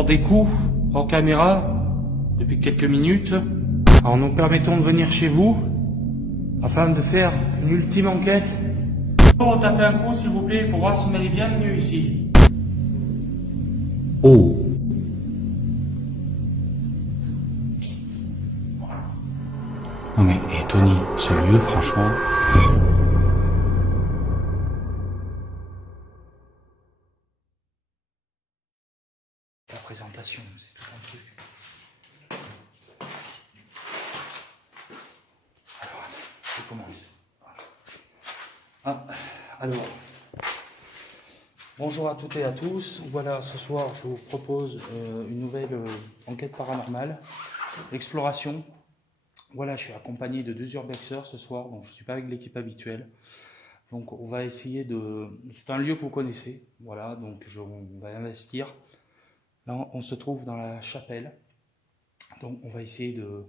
entend des coups hors caméra depuis quelques minutes. Alors nous permettons de venir chez vous afin de faire une ultime enquête. On va taper un coup s'il vous plaît pour voir si on est bien venu ici. Oh. Non mais, et Tony, ce lieu, franchement... La présentation, c'est tout un truc. Alors, je commence. Alors, bonjour à toutes et à tous. Voilà, ce soir, je vous propose une nouvelle enquête paranormale, exploration. Voilà, je suis accompagné de 2 urbexeurs ce soir, donc je ne suis pas avec l'équipe habituelle. Donc, on va essayer de... C'est un lieu que vous connaissez, voilà, donc on va investir. Là, on se trouve dans la chapelle, donc on va essayer de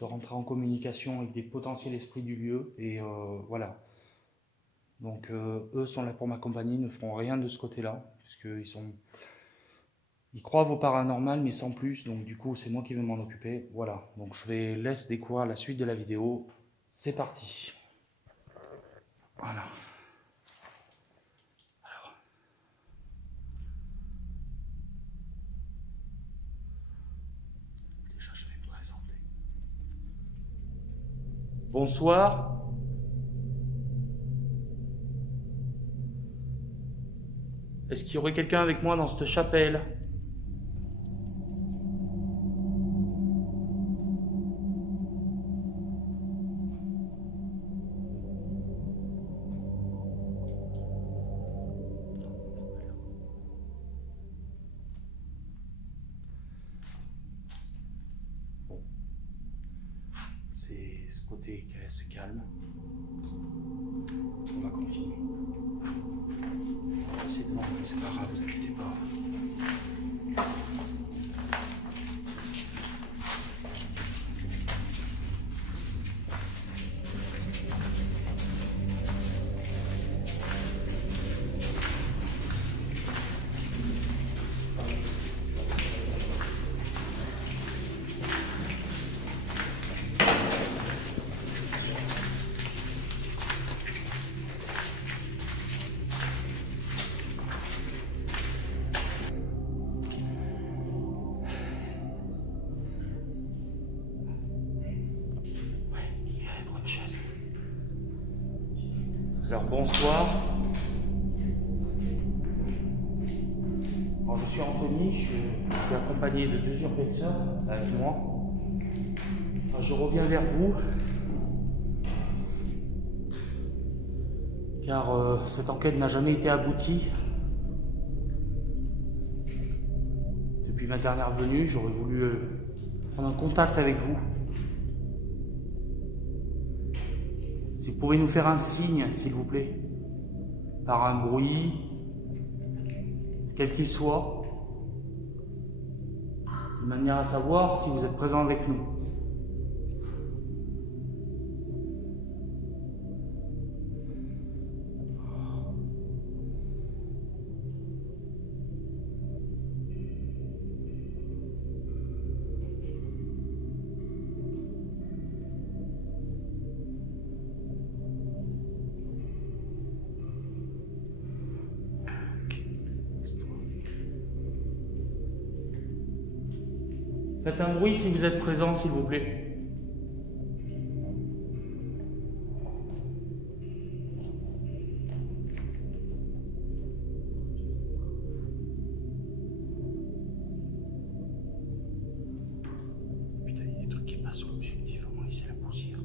rentrer en communication avec des potentiels esprits du lieu, et voilà. Donc eux sont là pour m'accompagner, ils ne feront rien de ce côté-là, ils croient au paranormal, mais sans plus, donc du coup c'est moi qui vais m'en occuper, voilà. Donc je vais laisser découvrir la suite de la vidéo, c'est parti. Voilà. Bonsoir. Est-ce qu'il y aurait quelqu'un avec moi dans cette chapelle? Bon. C'est ce côté qui est assez calme. On va continuer. C'est devant, c'est pas grave, vous inquiétez pas. Alors bonsoir. Alors, je suis Anthony, je suis accompagné de 2 urbexeurs avec moi. Alors, je reviens vers vous car cette enquête n'a jamais été aboutie. Depuis ma dernière venue, j'aurais voulu prendre un contact avec vous. Si vous pouvez nous faire un signe, s'il vous plaît, par un bruit, quel qu'il soit, de manière à savoir si vous êtes présent avec nous. Faites un bruit si vous êtes présent, s'il vous plaît. Putain, il y a des trucs qui passent sur l'objectif, au moins ici la poussière.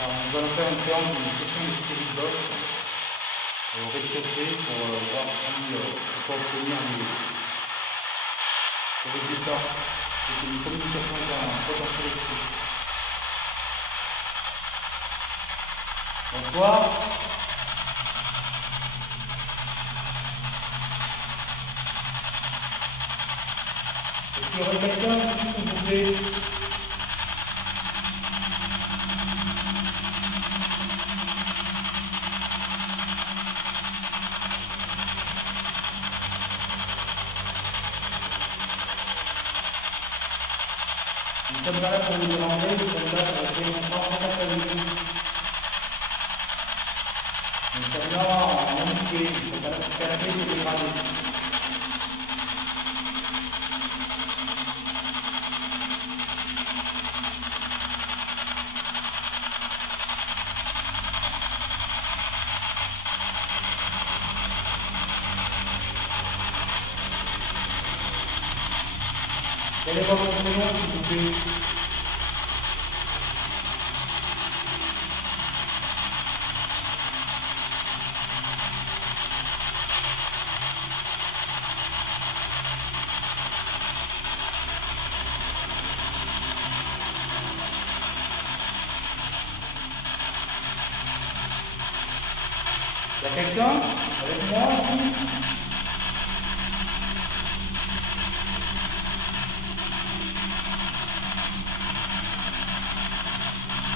Alors, nous allons faire une séance d'une session de spirit box au rez-de-chaussée pour voir si on peut obtenir les résultats de une communication avec un potentiel esprit. Bonsoir. Est-ce qu'il y aurait quelqu'un ici, s'il vous plaît? Nous sommes pas là pour vous déranger, nous sommes là pour essayer de prendre contact avec vous. Nous sommes là en amitié, nous ne sommes pas là pour casser ou dégrader. Quel est votre prénom, s'il vous plaît? Il y a quelqu'un avec moi ici?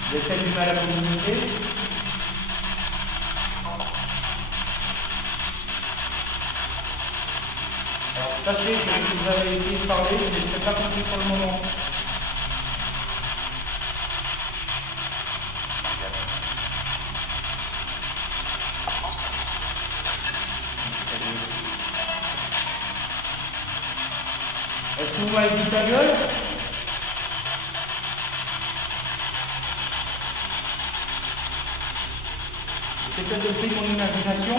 Vous avez peut-être du mal à communiquer? Alors sachez que si vous avez essayé de parler, vous n'êtes peut-être pas compris sur le moment. Est-ce que vous m'avez dit ta gueule? C'est peut-être le fait de mon imagination.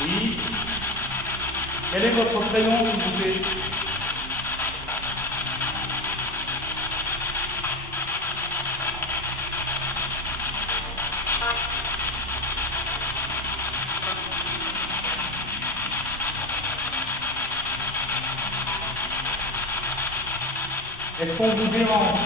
Oui. Quel est votre prénom, s'il vous plaît? Est-ce qu'on vous dérange?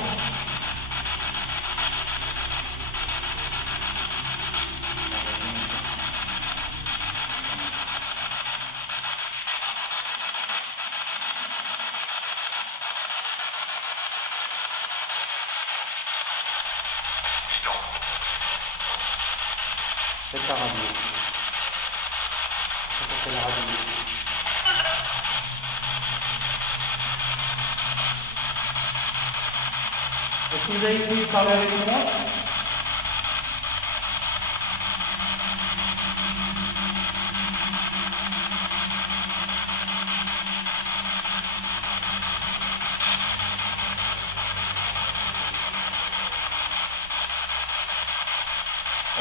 Faites la radio. Faites la radio. Est-ce que vous avez essayé de parler avec moi?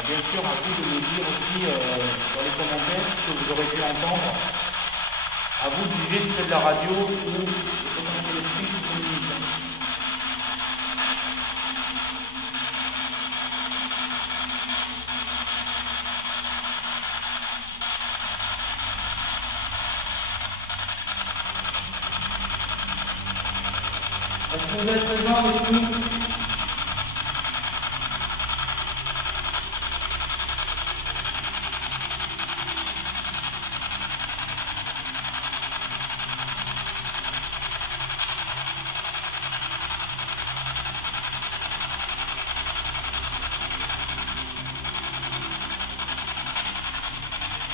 Bien sûr, à vous de me dire aussi dans les commentaires ce que vous aurez pu entendre. À vous de juger si c'est de la radio ou le potentiel esprit qui communique. Est-ce que vous êtes présents avec nous?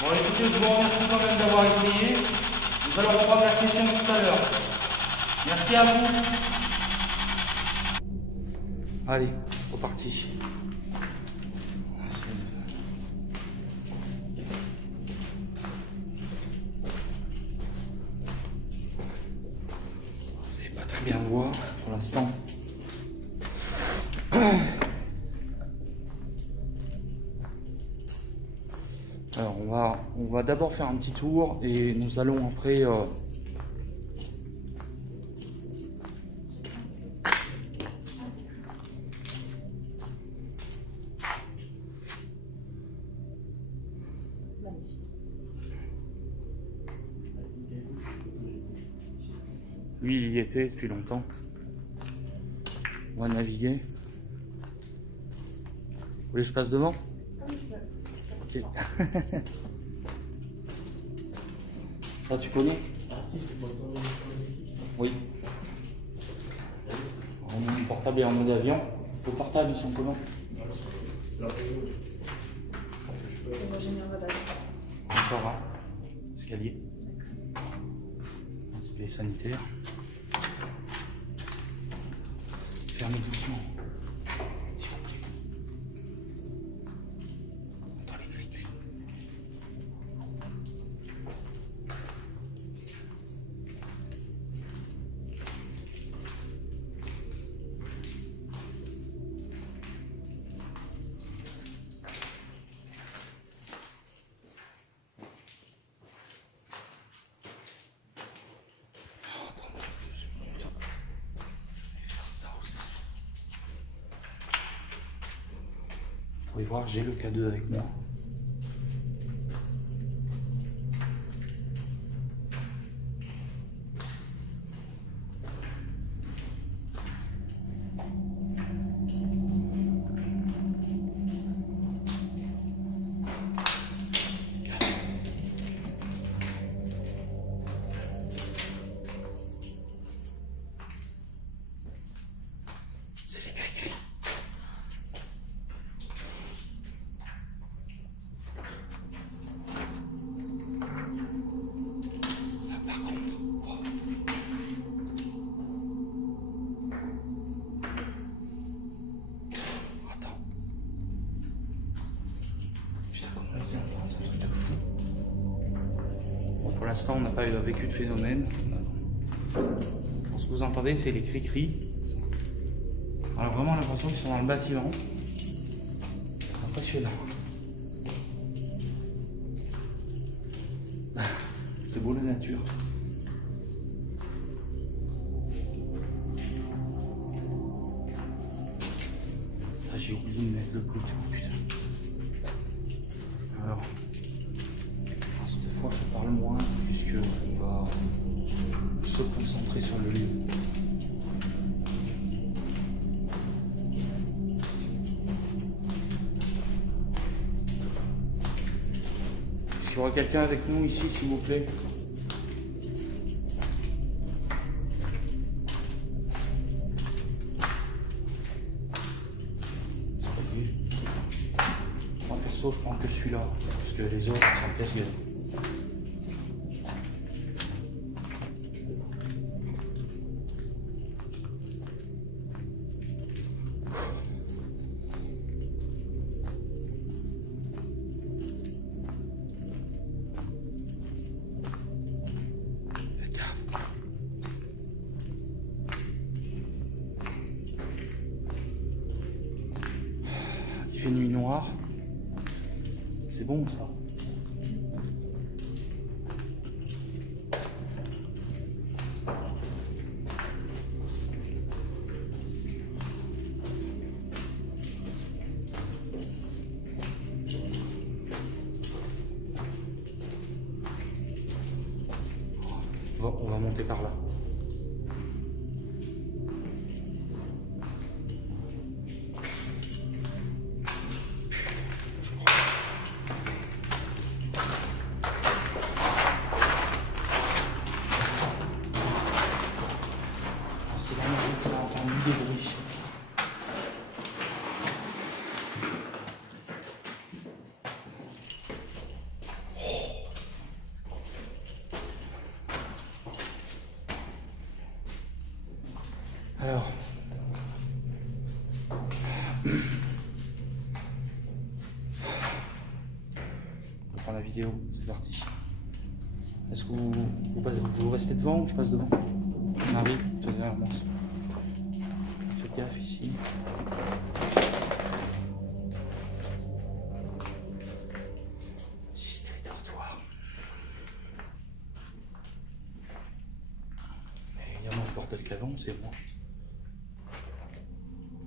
Bon, écoutez, je vous remercie quand même d'avoir essayé. Nous allons reprendre la session tout à l'heure. Merci à vous. Allez, reparti. Vous n'allez pas très bien voir pour l'instant. Alors on va d'abord faire un petit tour et nous allons après lui il y était depuis longtemps. On va naviguer. Vous voulez que je passe devant? Ok. Ça, tu connais? Ah si, c'est pour les électriques. Oui. Mon portable est en mode avion. Vos portables, ils sont comment? C'est moi, j'ai mis en mode avion. Encore un escalier. Escalier sanitaire. Fermez doucement. S'il vous plaît. On entend les cris. Vous pouvez voir, j'ai le K2 avec moi. C'est les cris-cris. Par contre, oh. Attends. Putain, comment c'est intense, un truc de fou. Bon, pour l'instant, on n'a pas vécu de phénomène. Ce que vous entendez, c'est les cris-cris. On a vraiment l'impression qu'ils sont dans le bâtiment. C'est impressionnant. C'est beau la nature. Ah, j'ai oublié de mettre le Bluetooth, putain. Alors, cette fois je parle moins puisque on va se concentrer sur le lieu. Est-ce qu'il y aura quelqu'un avec nous ici, s'il vous plaît? Moi perso, je prends que celui-là, parce que les autres, ça me casse-gueule. Faites gaffe. Il fait nuit noire. C'est bon ça. Bon, on va monter par là. C'est la même chose, on a entendu des bruits. Alors, on va prendre la vidéo, c'est parti. Est-ce que vous restez devant ou je passe devant? On arrive, tout derrière moi. Faites gaffe ici. Ici, c'est les dortoirs. Et évidemment, le bordel qu'avant, c'est moi.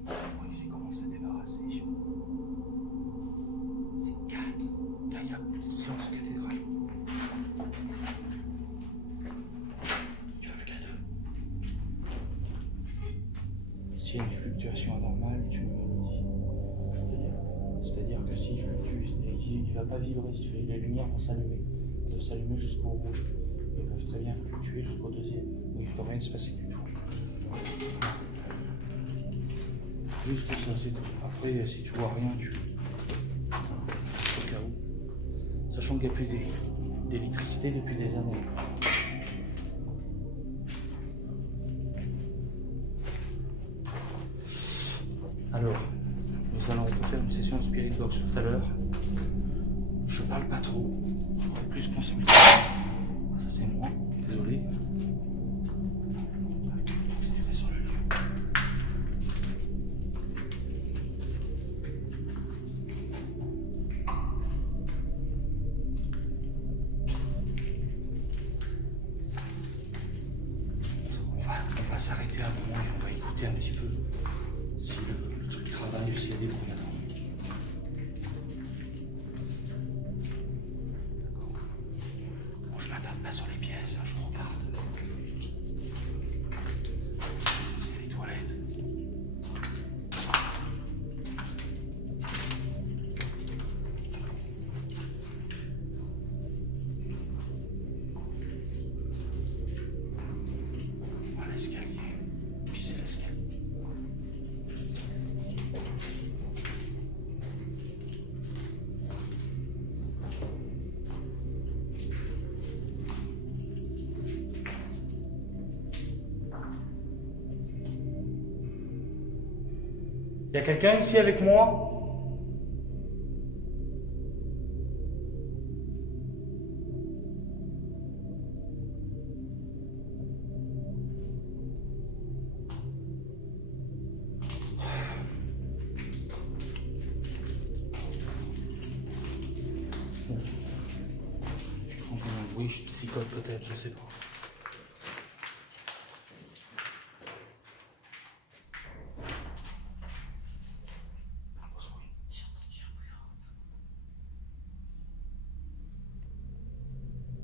On ici commence à débarrasser. C'est calme. Là, il y a silence cathédrale. Tu veux la deux. S'il y a une fluctuation anormale, tu me le dis. C'est-à-dire que s'il fluctue, il ne va pas vibrer. Les lumières vont s'allumer. Elles vont s'allumer jusqu'au rouge. Ils peuvent très bien fluctuer jusqu'au deuxième. Il ne peut rien se passer du tout. Juste ça, c'est tout. Après, si tu vois rien, tu... Au cas où. Sachant qu'il n'y a plus d'électricité depuis des années. Alors, nous allons faire une session de Spirit Box tout à l'heure. Je parle pas trop. J'aurais plus consommé. Ça c'est moi, désolé. Concentrer sur le lieu. On va s'arrêter à un moment et on va écouter un petit peu si le truc travaille ou s'il y a des bruits là-dedans. Pas sur les pièces, je regarde. C'est les toilettes. Voilà l'escalier. Puis c'est l'escalier. Il y a quelqu'un ici avec moi? Oui, je psychote peut-être, je sais pas.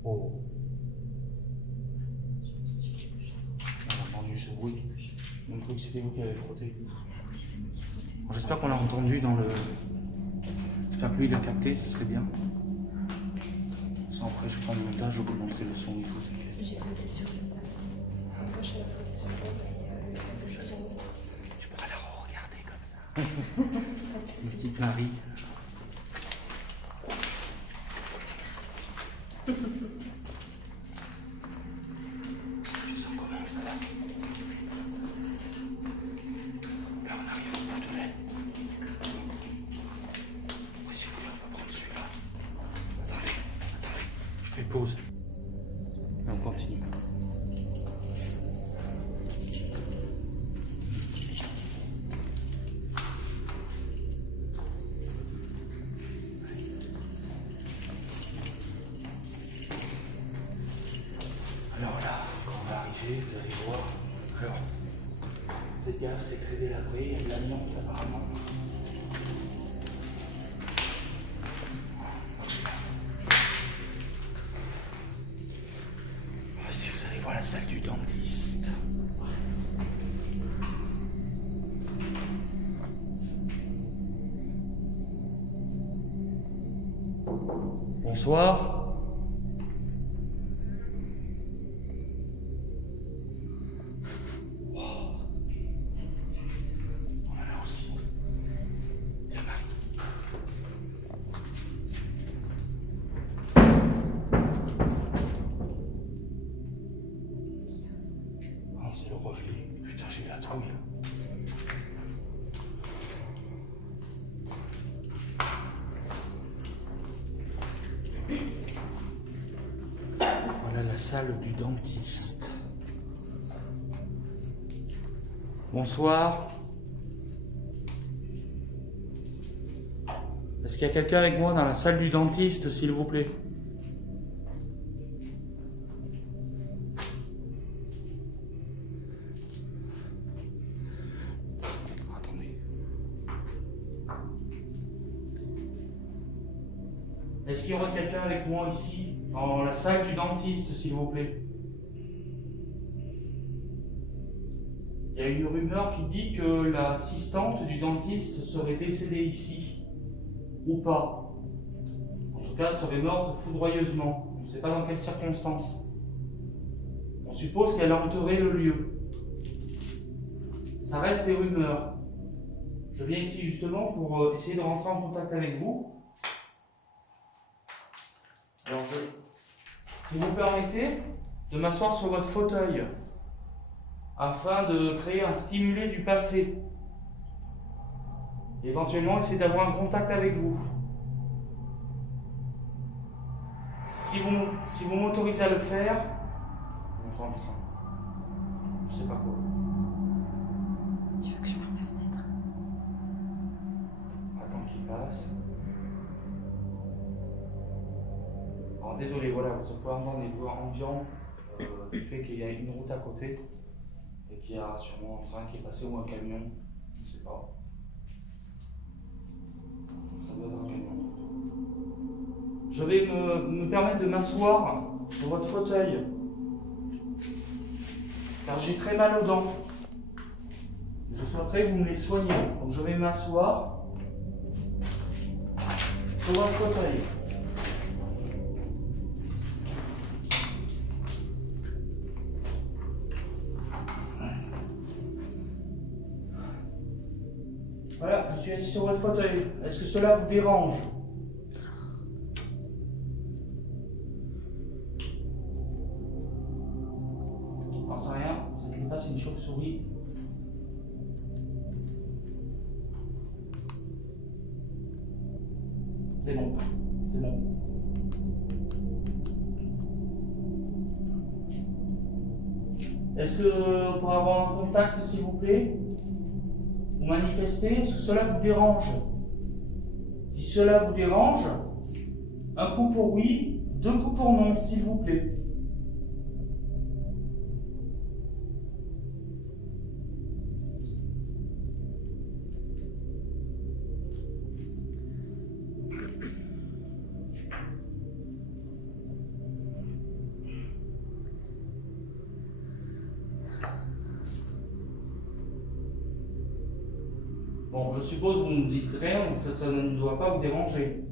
Oh. On a entendu ce bruit. Même truc, c'était vous qui avez frotté. Bon, j'espère qu'on l'a entendu dans le. J'espère que lui il a capté, ce serait bien. Ça, après, je prends le montage, je vais vous montrer le son et tout. J'ai frotté sur le table. Moi, je suis frotté sur le table et quelque chose en haut. Tu pourras la re-regarder comme ça. Pas de Une soucis. petite Marie. C'est pas grave. Tu sens comment que ça va? Pour l'instant, ça va, ça va. Là, on arrive au bout de lait. Oui, si vous voulez, on va prendre celui-là. Attendez, je fais pause. Et on continue. Alors là, quand on va arriver, vous allez voir. Alors, faites gaffe, c'est très délabré, il y a de l'amiante apparemment. Si vous allez voir la salle du dentiste. Bonsoir. C'est le reflet. Putain, j'ai eu la trouille. Voilà la salle du dentiste. Bonsoir. Est-ce qu'il y a quelqu'un avec moi dans la salle du dentiste, s'il vous plaît? Est-ce qu'il y aura quelqu'un avec moi ici, dans la salle du dentiste, s'il vous plaît? Il y a une rumeur qui dit que l'assistante du dentiste serait décédée ici, ou pas. En tout cas, serait morte foudroyeusement. On ne sait pas dans quelles circonstances. On suppose qu'elle a enterré le lieu. Ça reste des rumeurs. Je viens ici justement pour essayer de rentrer en contact avec vous. Alors, si vous me permettez, de m'asseoir sur votre fauteuil afin de créer un stimulé du passé. Éventuellement, essayer d'avoir un contact avec vous. Si vous m'autorisez à le faire, on rentre. Je sais pas quoi. Tu veux que je ferme la fenêtre? Attends qu'il passe. Alors désolé, voilà, vous pouvez entendre des bruits ambiants du fait qu'il y a une route à côté et qu'il y a sûrement un train qui est passé ou un camion, je ne sais pas. Ça doit être un camion. Je vais me permettre de m'asseoir sur votre fauteuil car j'ai très mal aux dents. Je souhaiterais que vous me les soigniez. Donc je vais m'asseoir sur votre fauteuil. Voilà, je suis assis sur votre fauteuil. Est-ce que cela vous dérange? Je ne pense à rien. Vous inquiétez pas, c'est une chauve-souris. C'est bon, c'est bon. Est-ce que on pourrait avoir un contact, s'il vous plaît? Vous manifestez? Est-ce que cela vous dérange? Si cela vous dérange, un coup pour oui, 2 coups pour non, s'il vous plaît. Bon, je suppose que vous ne dites rien, ça ne doit pas vous déranger.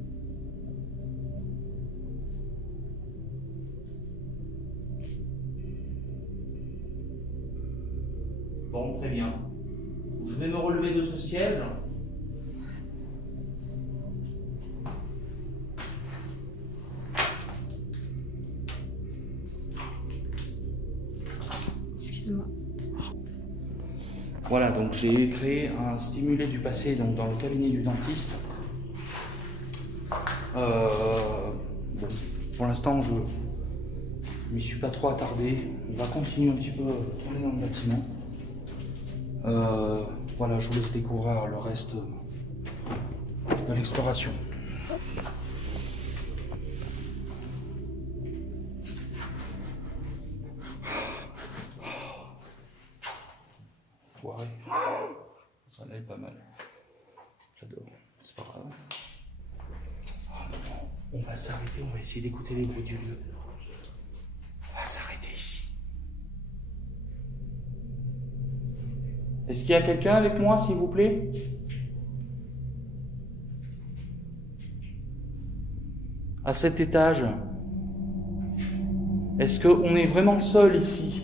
Bon, très bien. Je vais me relever de ce siège. Excuse-moi. Voilà, donc j'ai créé un stimulé du passé donc dans le cabinet du dentiste. Bon, pour l'instant, je m'y suis pas trop attardé. On va continuer un petit peu à tourner dans le bâtiment. Voilà, je vous laisse découvrir le reste de l'exploration. Foiré. Ça en est pas mal. J'adore. C'est pas grave. On va s'arrêter, on va essayer d'écouter les bruits du lieu. On va s'arrêter ici. Est-ce qu'il y a quelqu'un avec moi, s'il vous plaît? À cet étage. Est-ce qu'on est vraiment seul ici?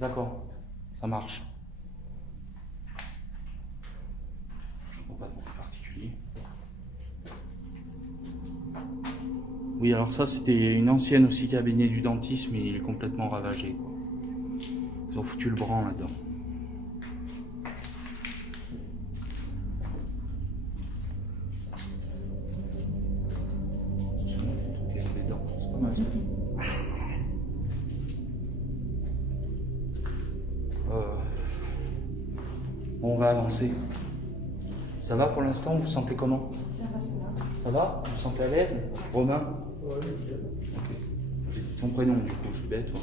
D'accord, ça marche. Pas de particulier. Oui, alors ça c'était une ancienne aussi cabinet du dentiste, mais il est complètement ravagé, quoi. Ils ont foutu le bran là-dedans. J'ai un autre truc avec les dents, c'est pas mal ça. On va avancer. Ça va pour l'instant? Vous vous sentez comment? Ça va, ça va. Ça va? Vous vous sentez à l'aise? Romain? Ouais, nickel. Ok. J'ai dit ton prénom du coup, je suis bête. Toi.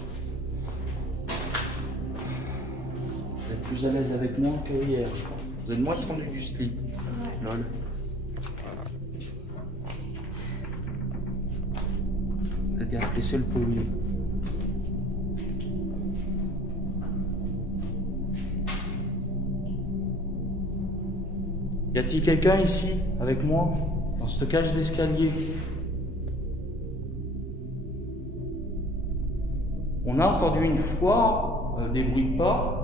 Vous êtes plus à l'aise avec moi que hier, je crois. Vous êtes moins tendu du slip. Ouais. Lol. Faites gaffe, laissez le poli. Il Y a-t-il quelqu'un ici, avec moi, dans cette cage d'escalier? On a entendu une fois des bruits de pas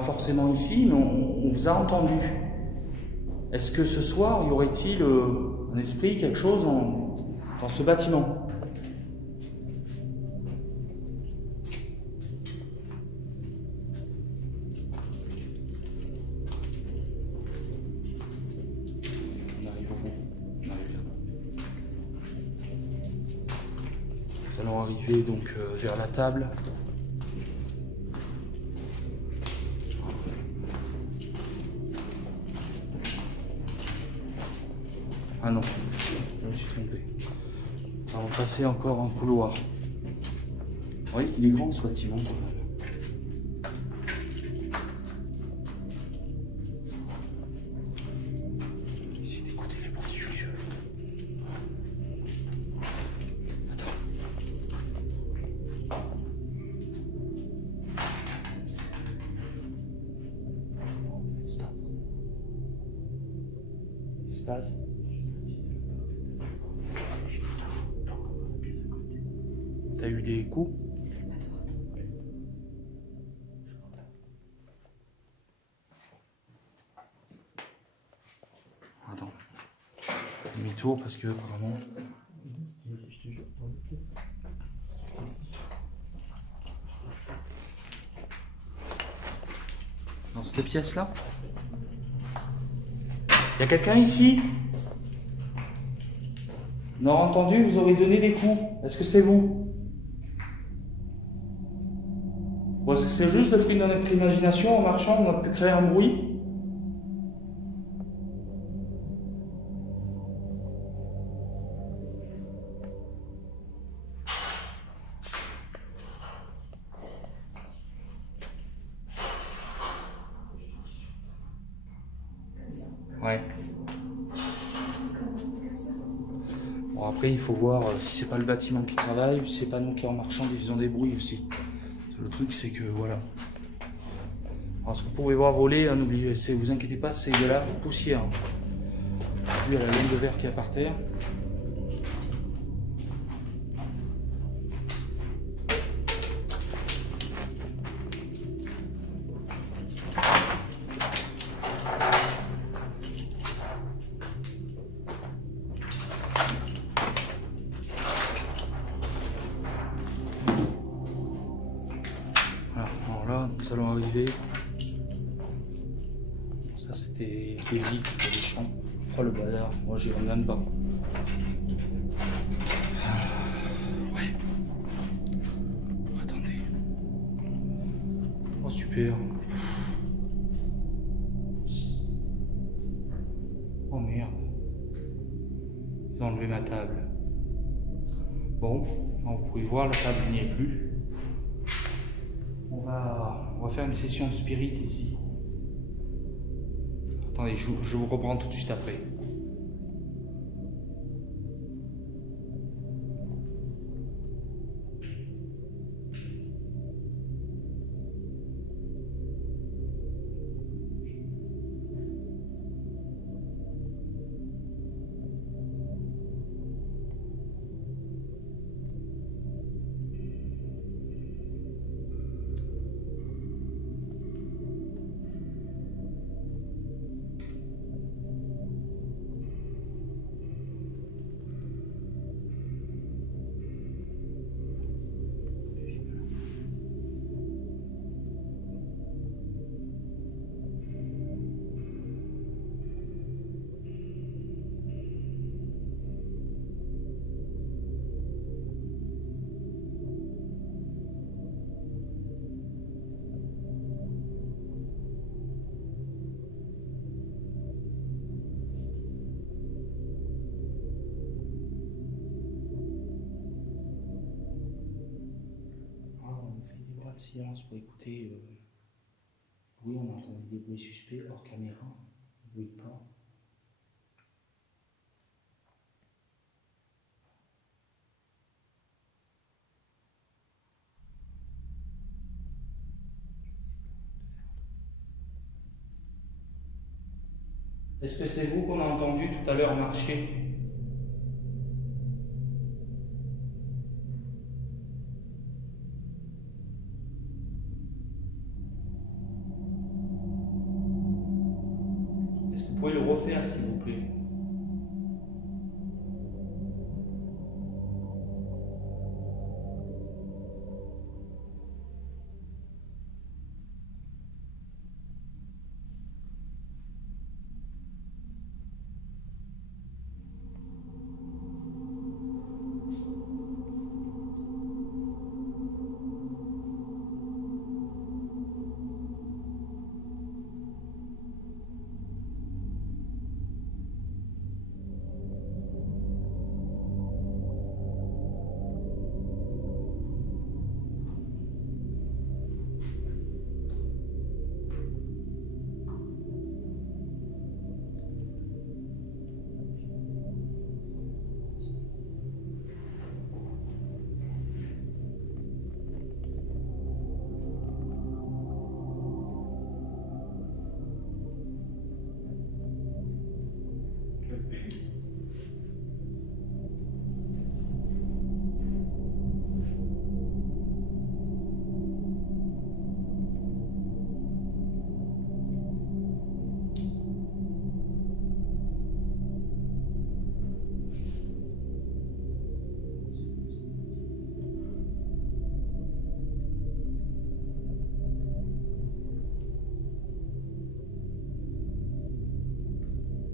forcément ici, mais on vous a entendu. Est-ce que ce soir, y aurait-il un esprit, quelque chose dans ce bâtiment? On arrive au bout. On arrive là. Nous allons arriver donc vers la table. Ah non, je me suis trompé. On va passer encore un couloir. Oui, il est grand ce bâtiment quand même. Essayez d'écouter les bruits du lieu. Attends. Stop. Il se passe. T'as eu des coups? Attends. Demi-tour parce que vraiment. Dans cette pièce-là? Y a quelqu'un ici? On aura entendu, vous aurez donné des coups. Est-ce que c'est vous? Ou est-ce que c'est juste le fruit de notre imagination, en marchant, on a pu créer un bruit? Ouais. Bon, après, il faut voir si c'est pas le bâtiment qui travaille, ou si c'est pas nous qui en marchant qui faisons des bruits aussi. Le truc, c'est que voilà. Alors, ce que vous pouvez voir voler, hein, n'oubliez, vous inquiétez pas, c'est de la poussière. Vu à la laine de verre qu'il y a par terre. Alors là, nous allons arriver. Ça, c'était les lits, les chambres. Oh le bazar, moi j'y reviens pas. Ouais. Attendez. Oh super. Oh merde. Ils ont enlevé ma table. Bon, vous pouvez voir, la table n'y est plus. On va faire une session spirit ici. Attendez, je vous reprends tout de suite après. De silence pour écouter. Oui, on a entendu des bruits suspects hors caméra, bruit de pas. Est-ce que c'est vous qu'on a entendu tout à l'heure marcher? Est-ce que vous pouvez le refaire, s'il vous plaît?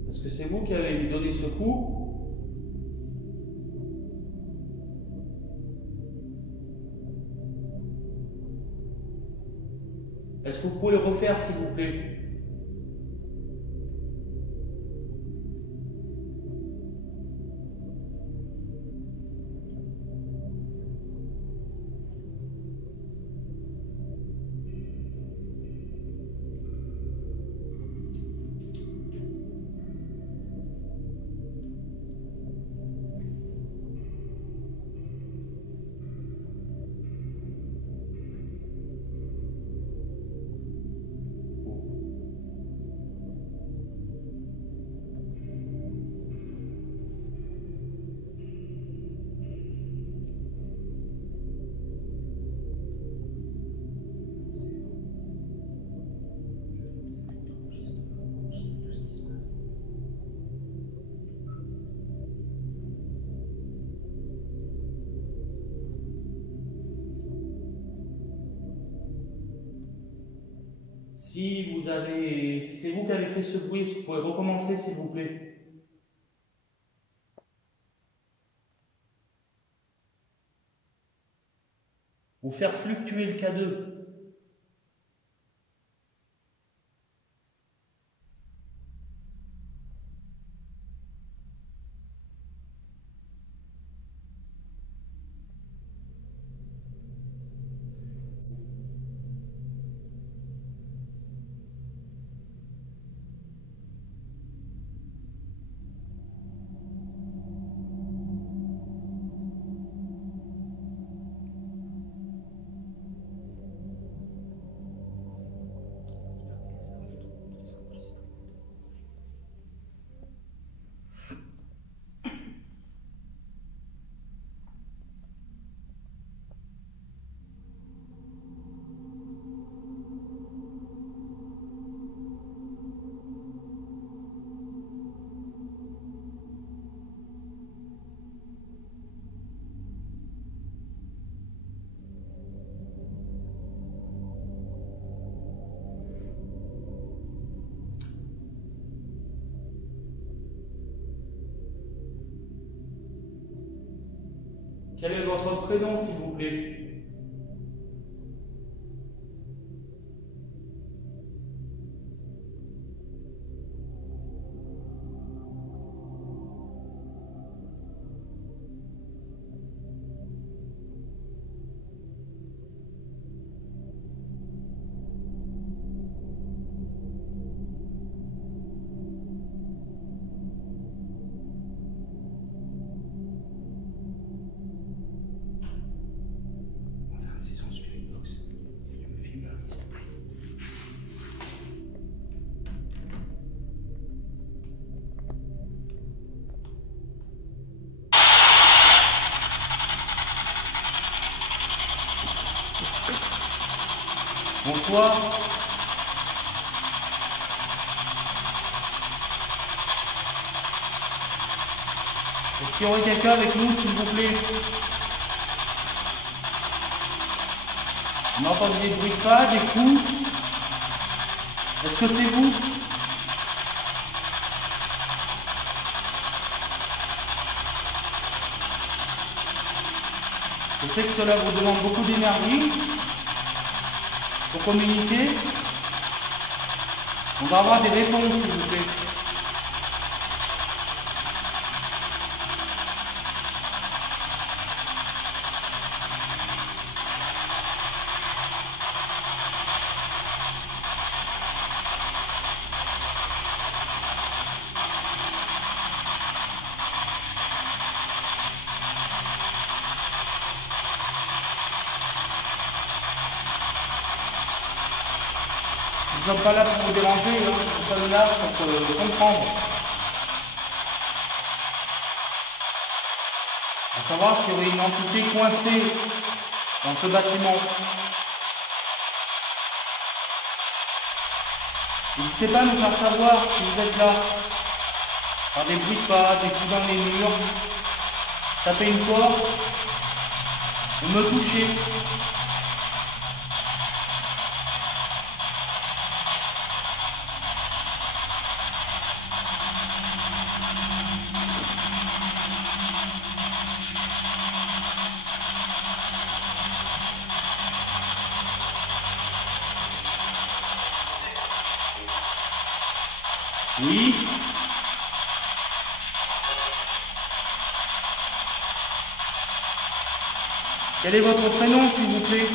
Est-ce que c'est vous qui avez lui donné ce coup? Est-ce que vous pouvez le refaire, s'il vous plaît? Si vous avez... C'est vous qui avez fait ce bruit, vous pouvez recommencer, s'il vous plaît. Ou faire fluctuer le K2. Quel est votre prénom, s'il vous plaît? Bonsoir. Est-ce qu'il y aurait quelqu'un avec nous, s'il vous plaît? On entend des bruits de pas, des coups. Est-ce que c'est vous? Je sais que cela vous demande beaucoup d'énergie pour communiquer. On va avoir des réponses, s'il vous plaît. Nous ne sommes pas là pour vous déranger, hein. Nous sommes là pour comprendre. À savoir s'il y aurait une entité coincée dans ce bâtiment. N'hésitez pas à nous faire savoir si vous êtes là. Par des bruits de pas, des coups dans les murs, taper une porte, ou me toucher. Oui. Quel est votre prénom, s'il vous plaît?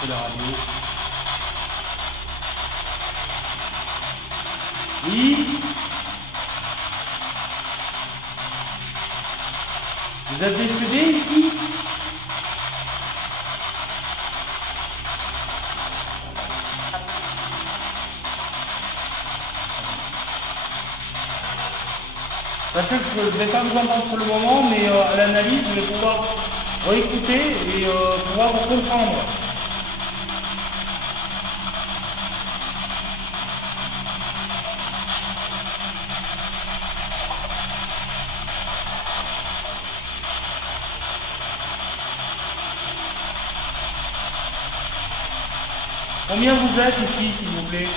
C'est la radio. Oui. Vous êtes décédé ici? Sachez que je ne vais pas vous entendre sur le moment, mais à l'analyse, je vais pouvoir réécouter et pouvoir vous comprendre. Combien vous êtes ici, s'il vous plaît?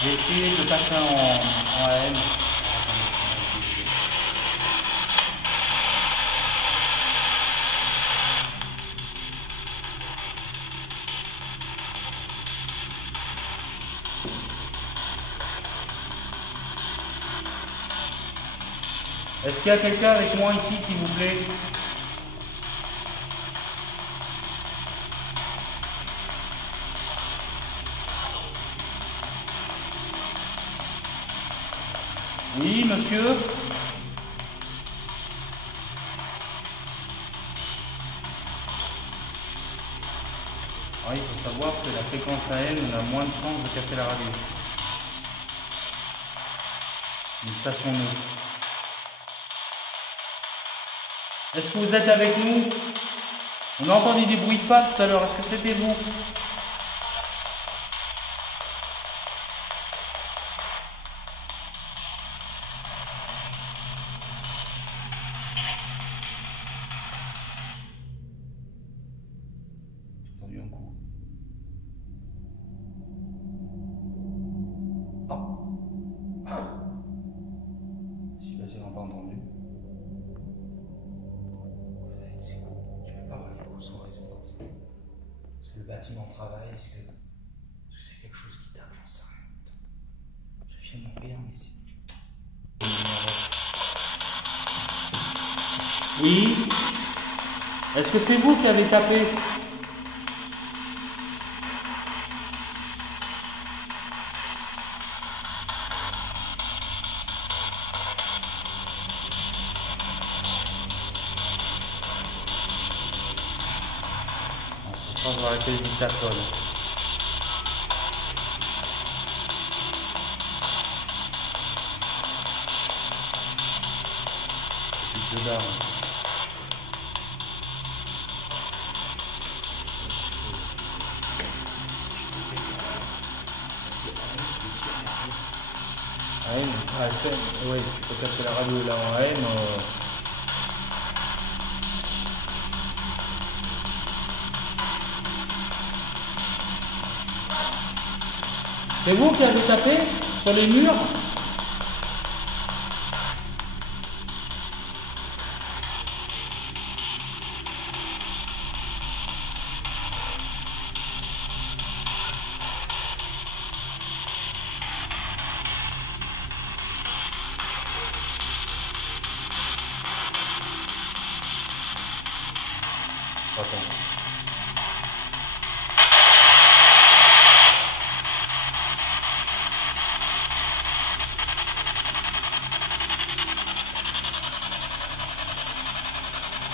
J'ai essayé de passer en AM. Est-ce qu'il y a quelqu'un avec moi ici, s'il vous plaît? Oui, monsieur? Ah, il faut savoir que la fréquence AM, on a moins de chances de capter la radio. Une station neutre. Est-ce que vous êtes avec nous? On a entendu des bruits de pas tout à l'heure. Est-ce que c'était vous? J'ai entendu un coup. Celui-là, je l'ai pas entendu. C'est cool. Tu peux pas avoir les coups sans raison comme ça. Parce que le bâtiment de travail, est-ce que c'est quelque chose qui tape, j'en sais rien. J'affirme rien, mais c'est... Oui? Est-ce que c'est vous qui avez tapé? On va arrêter le dictaphone. C'est plus de là. AM, FM, oui, tu peux capter la radio là en AM. C'est vous qui avez tapé sur les murs? Attends.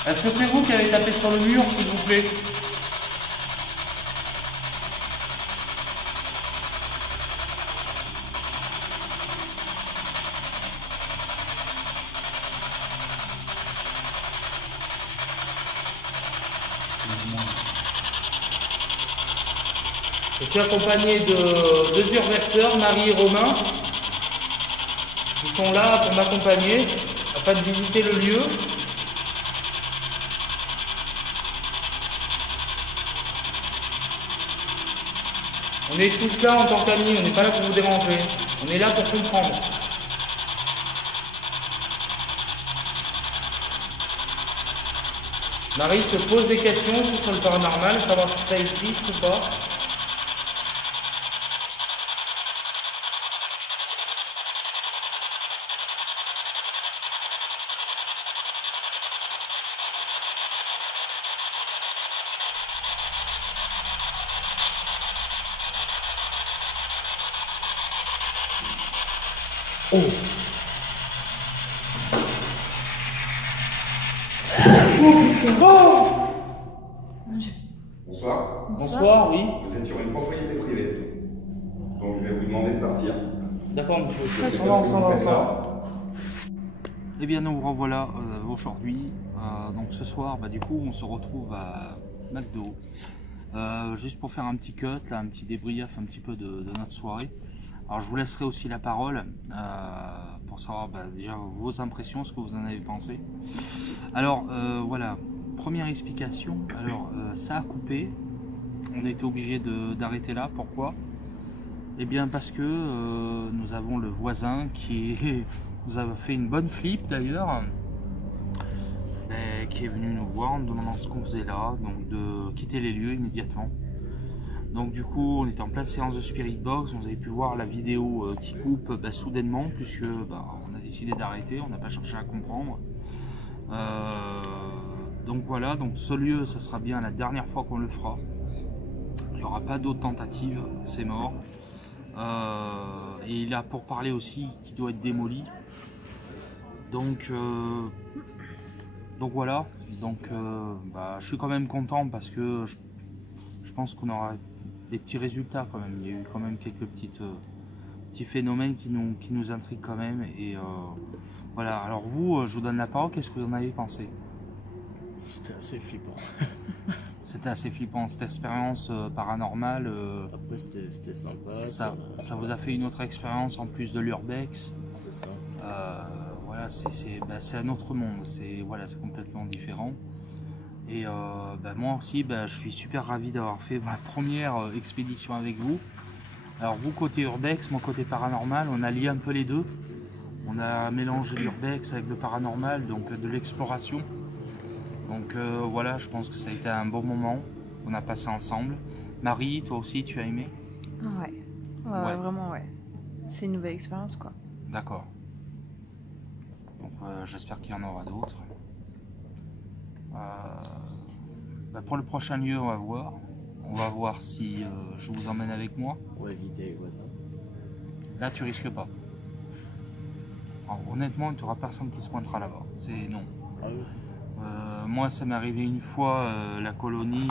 Est-ce que c'est vous qui avez tapé sur le mur, s'il vous plaît? Je suis accompagné de deux urbexeurs, Marie et Romain, qui sont là pour m'accompagner afin de visiter le lieu. On est tous là en tant qu'amis, on n'est pas là pour vous déranger, on est là pour comprendre. Marie se pose des questions aussi sur le paranormal, savoir si ça existe ou pas. Oh. Oh. Bonsoir. Bonsoir, oui. Vous êtes sur une propriété privée. Donc je vais vous demander de partir. D'accord, monsieur. Je sais pas ce que vous faites là. Eh bien, nous revoilà aujourd'hui. Donc ce soir, du coup, on se retrouve à McDo. Juste pour faire un petit cut, là, un petit débrief un petit peu de notre soirée. Alors je vous laisserai aussi la parole pour savoir déjà vos impressions, ce que vous en avez pensé. Alors voilà, première explication. Alors ça a coupé, on a été obligé d'arrêter là. Pourquoi? Eh bien parce que nous avons le voisin qui nous a fait une bonne flip d'ailleurs, qui est venu nous voir en nous demandant ce qu'on faisait là, donc de quitter les lieux immédiatement. Donc du coup, on était en pleine séance de Spirit Box, vous avez pu voir la vidéo qui coupe soudainement, puisque on a décidé d'arrêter, on n'a pas cherché à comprendre. Donc voilà, donc ce lieu, ça sera bien la dernière fois qu'on le fera. Il n'y aura pas d'autres tentatives, c'est mort. Et il a pour parler aussi qui doit être démoli. Donc voilà, donc je suis quand même content parce que je pense qu'on aura des petits résultats quand même. Il y a eu quand même quelques petits phénomènes qui nous intriguent quand même. Et voilà, alors vous, je vous donne la parole, qu'est-ce que vous en avez pensé? C'était assez flippant. C'était assez flippant, cette expérience paranormale. Après, c'était sympa. Ça vous a fait une autre expérience en plus de l'urbex. C'est ça. Voilà, c'est un autre monde, c'est complètement différent. Et moi aussi, je suis super ravi d'avoir fait ma première expédition avec vous. Alors vous côté urbex, moi côté paranormal, on a lié un peu les deux. On a mélangé l'urbex avec le paranormal, donc de l'exploration. Donc voilà, je pense que ça a été un bon moment qu'on a passé ensemble. Marie, toi aussi, tu as aimé? Ouais. Ouais. Vraiment, ouais. C'est une nouvelle expérience, quoi. D'accord. Donc j'espère qu'il y en aura d'autres. Pour le prochain lieu, on va voir. On va voir si je vous emmène avec moi. On va éviter les voisins. Là, tu risques pas. Alors, honnêtement, il n'y aura personne qui se pointera là-bas. C'est non. Ah oui. Moi, ça m'est arrivé une fois, la colonie,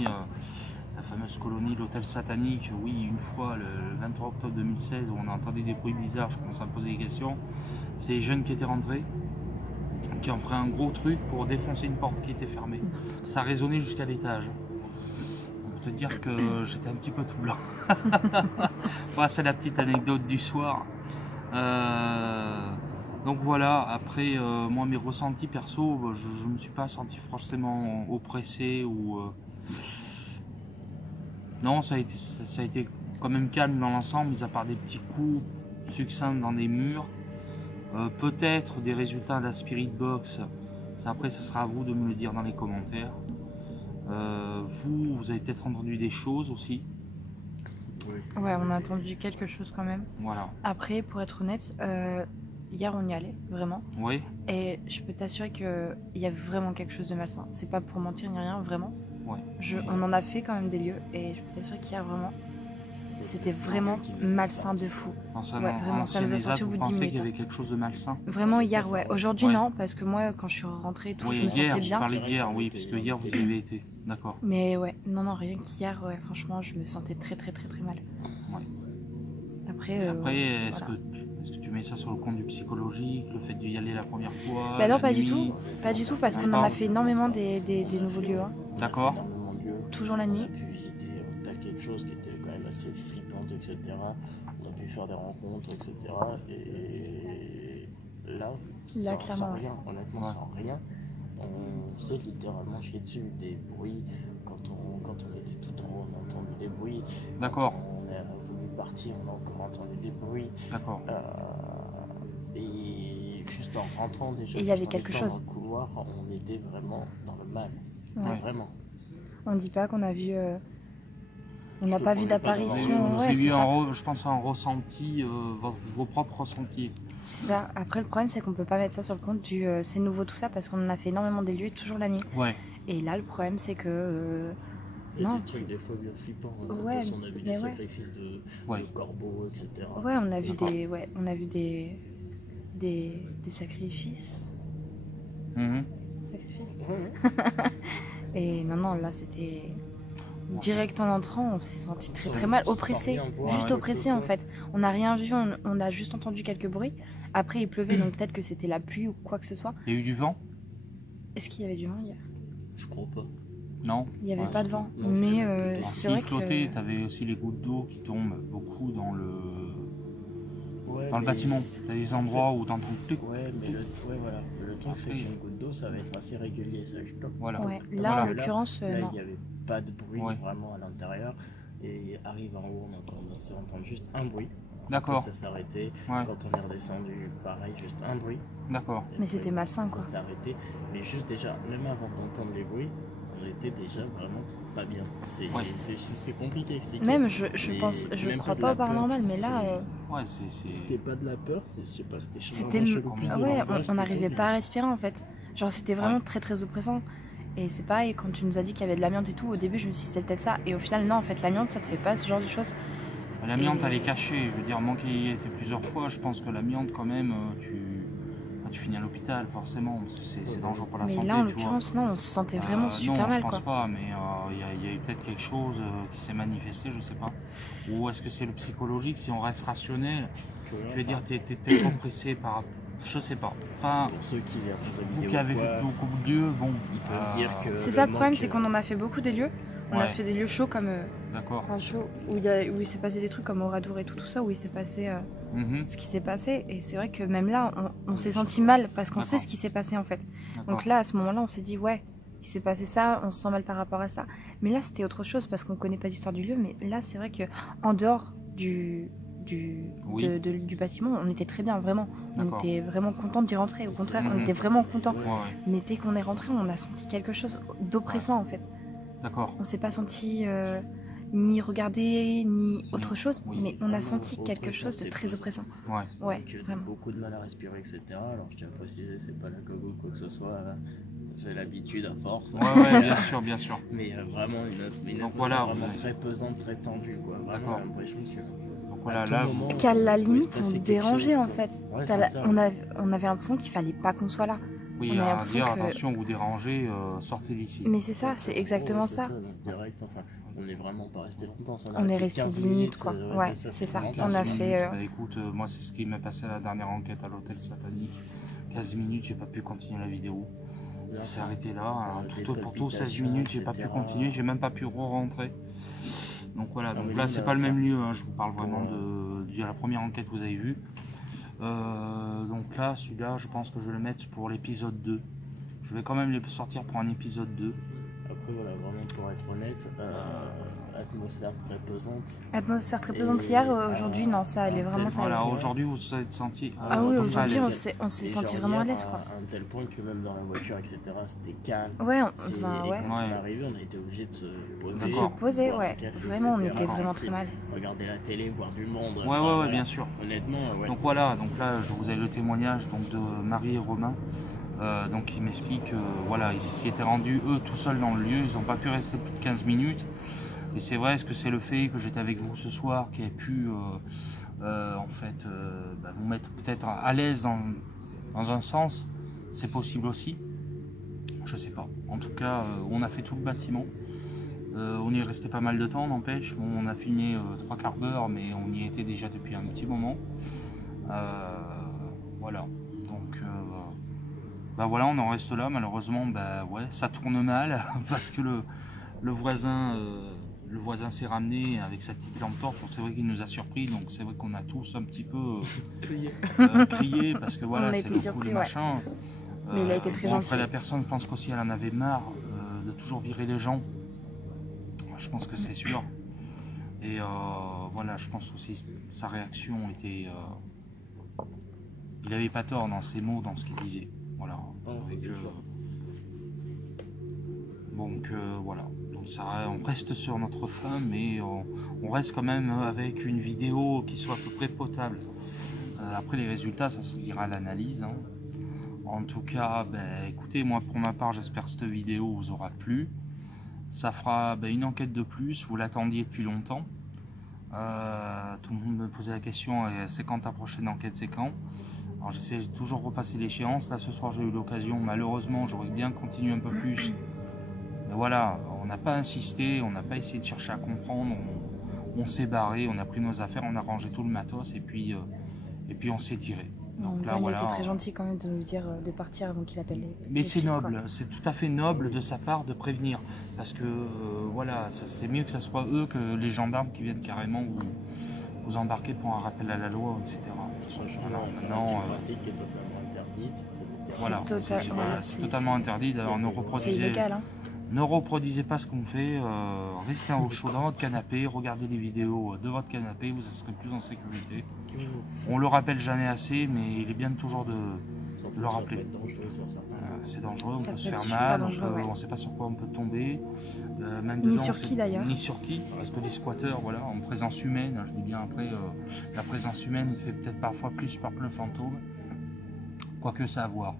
la fameuse colonie, l'hôtel satanique. Oui, une fois, le 23 octobre 2016, où on a entendu des bruits bizarres, je commence à me poser des questions. C'est les jeunes qui étaient rentrés, qui ont pris un gros truc pour défoncer une porte qui était fermée. Ça a résonné jusqu'à l'étage. On peut te dire que j'étais un petit peu tout blanc. Voilà, c'est la petite anecdote du soir. Donc voilà, après, moi, mes ressentis perso, je ne me suis pas senti forcément oppressé ou... Non, ça a été quand même calme dans l'ensemble, mis à part des petits coups succincts dans des murs. Peut-être des résultats de la Spirit Box. Ça, après, ce sera à vous de me le dire dans les commentaires. Vous avez peut-être entendu des choses aussi. Oui. Ouais, on a entendu quelque chose quand même. Voilà. Après, pour être honnête, hier on y allait, vraiment. Oui, Et je peux t'assurer qu'il y a vraiment quelque chose de malsain. C'est pas pour mentir ni rien, vraiment. ouais. On en a fait quand même des lieux et je peux t'assurer qu'hier, vraiment, c'était vraiment malsain de fou. Ancien, Ouais, vraiment, ça nous a sorti au bout vous de 10 pensez qu'il minutes. y avait quelque chose de malsain? Vraiment hier, ouais. Aujourd'hui, Ouais. non, parce que moi, quand je suis rentrée et tout, Oui, je me hier, sentais je bien. parlais d'hier, oui, parce que hier vous y avez été. D'accord. Mais ouais, non, rien qu'hier, ouais, franchement, je me sentais très mal. Ouais. Après, Après, est-ce voilà. que tu mets ça sur le compte du psychologique, le fait d'y aller la première fois? Bah non, la pas du nuit? tout. Pas du tout, parce qu'on en D'accord. a fait énormément des nouveaux lieux. Hein. D'accord. Énormément de lieux. Toujours la On nuit. a pu visiter t'as quelque chose qui était quand même assez flippant, etc. On a pu faire des rencontres, etc. Et là sans clairement, rien, honnêtement, Ouais. sans rien, on s'est littéralement chié dessus. Des bruits, quand on était tout en haut, on a entendu des bruits. D'accord. Quand on a voulu partir, on a encore entendu des bruits. D'accord. Et juste en rentrant déjà, Et il y avait juste en quelque étant chose. dans le couloir, on était vraiment dans le mal. Ouais. Vraiment. On dit pas qu'on a vu. On n'a Je pas te vu promets pas Vous d'apparition. d'avoir Ouais, avez c'est eu, ça. je pense, un ressenti, vos propres ressentis. C'est ça. Après, le problème, c'est qu'on peut pas mettre ça sur le compte du c'est nouveau tout ça parce qu'on en a fait énormément des lieux toujours la nuit. Ouais. Et là, le problème, c'est que. Il y a Non, des c'est- trucs des fois bien flippants. Ouais, Parce qu'on a vu des mais ouais. sacrifices Ouais. de corbeaux, etc. Ouais, on a vu D'accord. des sacrifices. Mhm. Sacrifices. Et non, là, c'était. Direct en entrant, on s'est senti très mal, oppressé, juste Ouais. oppressé en fait. On n'a rien vu, on a juste entendu quelques bruits. Après, il pleuvait, donc peut-être que c'était la pluie ou quoi que ce soit. Il y a eu du vent? Est-ce qu'il y avait du vent hier? Je crois pas. Non. Il n'y avait Ouais, pas de vent, non, mais j'ai Alors, c'est s'il vrai flottait, que. tu avais aussi les gouttes d'eau qui tombent beaucoup dans le Ouais, Dans le mais- bâtiment, tu as des endroits où tu entends tout. Ouais, mais voilà. Le truc, c'est Après- qu'une goutte d'eau, ça va être assez régulier, ça, je pense. Voilà. Ouais, là Voilà. en l'occurrence, Là, non. il n'y avait pas de bruit Ouais. vraiment à l'intérieur. Et arrive en haut, on s'est entendu juste un bruit. D'accord. Après, ça s'est arrêté. Ouais. Quand on est redescendu, pareil, juste un bruit. D'accord. Et Mais après, c'était malsain, ça quoi. s'est arrêté. Mais juste déjà, même avant d'entendre les bruits, on était déjà vraiment pas bien. Ouais. C'est compliqué à expliquer. Même, Mais je même crois pas de pas la au paranormal, peur, mais là, Ouais, c'est. C'était pas de la peur, je sais pas, c'était c'était. vraiment chelou, plus de Ouais, l'angoisse, on n'arrivait plutôt, pas à respirer en fait. Genre, c'était vraiment Ouais. très oppressant. Et c'est pareil, quand tu nous as dit qu'il y avait de l'amiante et tout, au début, je me suis dit c'est peut-être ça. Et au final, non, en fait, l'amiante, ça te fait pas ce genre de choses. L'amiante, Et- elle est cachée. Je veux dire, moi qui y ai été plusieurs fois, je pense que l'amiante, quand même, tu finis à l'hôpital, forcément. Parce que c'est dangereux pour la Mais santé, là, en tu vois. l'occurrence, non, on se sentait vraiment super non, mal, je pense quoi. pas, mais il y a eu peut-être quelque chose qui s'est manifesté, je sais pas. Ou est-ce que c'est le psychologique? Si on reste rationnel, tu vois, je vais dire, enfin, t'es trop pressé par. Je sais pas. Enfin, pour ceux qui regardent la vous vidéo qui avez ou fait quoi, beaucoup de lieux, bon. ils peuvent dire que C'est ça le problème, manque, c'est qu'on en a fait beaucoup des lieux. On a Ouais. fait des lieux chauds comme. D'accord. Enfin, chauds, où il s'est passé des trucs comme Oradour et tout ça, où il s'est passé Mhm. ce qui s'est passé. Et c'est vrai que même là, on s'est senti mal parce qu'on sait D'accord. ce qui s'est passé en fait. D'accord. Donc là, à ce moment-là, on s'est dit, ouais, il s'est passé ça, on se sent mal par rapport à ça. Mais là, c'était autre chose parce qu'on connaît pas l'histoire du lieu. Mais là, c'est vrai que en dehors Oui. du bâtiment, on était très bien, vraiment. On D'accord. était vraiment content d'y rentrer. Au contraire, on Mhm. était vraiment content. Ouais, ouais. Mais dès qu'on est rentré, on a senti quelque chose d'oppressant en fait. D'accord. On s'est pas senti ni regarder, ni autre chose, Oui. mais on a Vraiment, senti quelque oppressant, chose de c'est très plus. oppressant. Ouais. Ouais, Donc, j'ai vraiment. beaucoup de mal à respirer, etc. Alors je tiens à préciser, c'est pas la cogo ou quoi que ce soit. J'ai l'habitude à force. Ouais, bien sûr, bien sûr. Mais vraiment une Donc atmosphère voilà, vraiment vous- très pesante, très tendue, quoi. Vraiment D'accord. l'impression que Donc voilà, à tout là, moment, Qu'à la il limite, se on passait quelque dérangeait chose, en quoi. fait. Ouais, T'as c'est la- ça. on avait l'impression qu'il fallait pas qu'on soit là. oui, on a à l'impression dire que- attention, vous dérangez, sortez d'ici. Mais c'est ça, c'est exactement Ouais, ça. Direct, enfin, on n'est vraiment pas resté longtemps. On est resté 10 minutes, quoi. Ouais, c'est c'est ça. vraiment On a 15 fait, minutes. Bah, écoute, moi c'est ce qui m'est passé à la dernière enquête à l'hôtel satanique. 15 minutes, j'ai pas pu continuer la vidéo. Là, Ça s'est arrêté là. Hein. des Pour tout 16 palpitations, minutes, j'ai pas pu etc. continuer, j'ai même pas pu re-rentrer. Donc voilà, Non, donc mais là nous, c'est on pas a- le même lieu, hein. Je vous parle vraiment Ouais. de la première enquête que vous avez vue. Donc là, celui-là, je pense que je vais le mettre pour l'épisode 2. Je vais quand même les sortir pour un épisode 2. Après, voilà, vraiment pour être honnête, atmosphère très pesante. Atmosphère très pesante Et- hier, aujourd'hui, non, ça allait vraiment, ça allait. Voilà, Ouais. aujourd'hui vous vous êtes senti. Ah oui, à aujourd'hui, l'aise. on s'est Et senti genre vraiment à hier, l'aise, quoi. À un tel point que même dans la voiture, etc., c'était calme. Ouais, C'est- enfin, et ouais. quand on Ouais. est arrivé, on a été obligé de se poser. De se D'accord. poser, boire un ouais. café, Vraiment, on etc., était vraiment rentrer, très mal. Regarder la télé, voir du monde. Ouais, enfin, ouais, voilà. bien sûr. Honnêtement, ouais. Donc voilà, donc là je vous ai le témoignage donc, de Marie et Romain. Donc ils m'expliquent que voilà, ils s'y étaient rendus eux tout seuls dans le lieu, ils n'ont pas pu rester plus de 15 minutes. Et c'est vrai, est-ce que c'est le fait que j'étais avec vous ce soir qui a pu en fait vous mettre peut-être à l'aise dans un sens? C'est possible aussi. Je sais pas. En tout cas, on a fait tout le bâtiment. On y est resté pas mal de temps, n'empêche. Bon, on a filmé 3 quarts d'heure, mais on y était déjà depuis un petit moment. Voilà. Donc, voilà, on en reste là. Malheureusement, ouais, ça tourne mal parce que le voisin s'est ramené avec sa petite lampe torche. C'est vrai qu'il nous a surpris, donc c'est vrai qu'on a tous un petit peu crié parce que voilà, On a c'est été le coup surpris, de ouais. machin. Mais il a été très bon, gentil. après, la personne, je pense qu'aussi elle en avait marre de toujours virer les gens. Je pense que c'est sûr. Et voilà, je pense aussi sa réaction était. Il n'avait pas tort dans ses mots, dans ce qu'il disait. Voilà. C'est vrai que- Donc voilà. Donc, on reste sur notre fin, mais on reste quand même avec une vidéo qui soit à peu près potable. Après les résultats, ça se dira à l'analyse. Hein. En tout cas, écoutez, moi pour ma part, j'espère que cette vidéo vous aura plu. Ça fera une enquête de plus, vous l'attendiez depuis longtemps. Tout le monde me posait la question, c'est quand ta prochaine enquête, c'est quand? Alors j'essaie de toujours repasser l'échéance. Là ce soir j'ai eu l'occasion, malheureusement j'aurais bien continué un peu plus. Mais voilà, on n'a pas insisté, on n'a pas essayé de chercher à comprendre. On s'est barré, on a pris nos affaires, on a rangé tout le matos et puis on s'est tiré. Donc là, il voilà. a été très gentil quand même de nous dire de partir avant qu'il appelle Mais les c'est flics, quoi. noble, c'est tout à fait noble de sa part de prévenir. Parce que voilà, c'est mieux que ce soit eux que les gendarmes qui viennent carrément vous embarquer pour un rappel à la loi, etc. Franchement, Alors, c'est maintenant, une pratique qui est totalement interdite. voilà, Voilà, c'est totalement interdit. D'ailleurs, C'est illégal, hein. ne reproduisez pas ce qu'on fait. Restez au chaud dans votre canapé, regardez les vidéos de votre canapé, vous serez plus en sécurité. On le rappelle jamais assez, mais il est bien toujours de le rappeler. C'est dangereux, on Ça peut se peut être faire super mal, dangereux, ouais. on ne sait pas sur quoi on peut tomber. Même Ni dedans, sur qui, d'ailleurs. Ni sur qui, parce que les squatteurs, voilà, en présence humaine, je dis bien après, la présence humaine fait peut-être parfois plus peur que le fantôme, quoique ça à voir.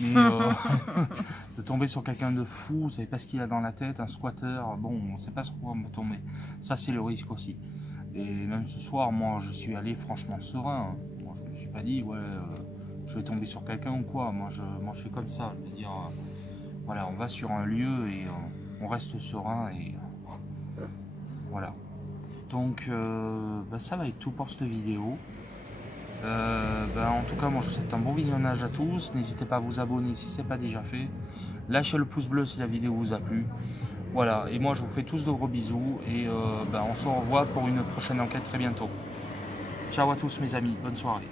Mais de tomber sur quelqu'un de fou, vous ne savez pas ce qu'il a dans la tête, un squatteur, bon, on ne sait pas sur quoi on peut tomber. Ça, c'est le risque aussi. Et même ce soir, moi, je suis allé franchement serein. Moi, je ne me suis pas dit, ouais, je vais tomber sur quelqu'un ou quoi. Moi, je suis comme ça. Je veux dire, voilà, on va sur un lieu et on reste serein et voilà. Donc, ça va être tout pour cette vidéo. En tout cas, moi, je vous souhaite un bon visionnage à tous. N'hésitez pas à vous abonner si ce n'est pas déjà fait. Lâchez le pouce bleu si la vidéo vous a plu. Voilà, et moi je vous fais tous de gros bisous et on se revoit pour une prochaine enquête très bientôt. Ciao à tous mes amis, bonne soirée.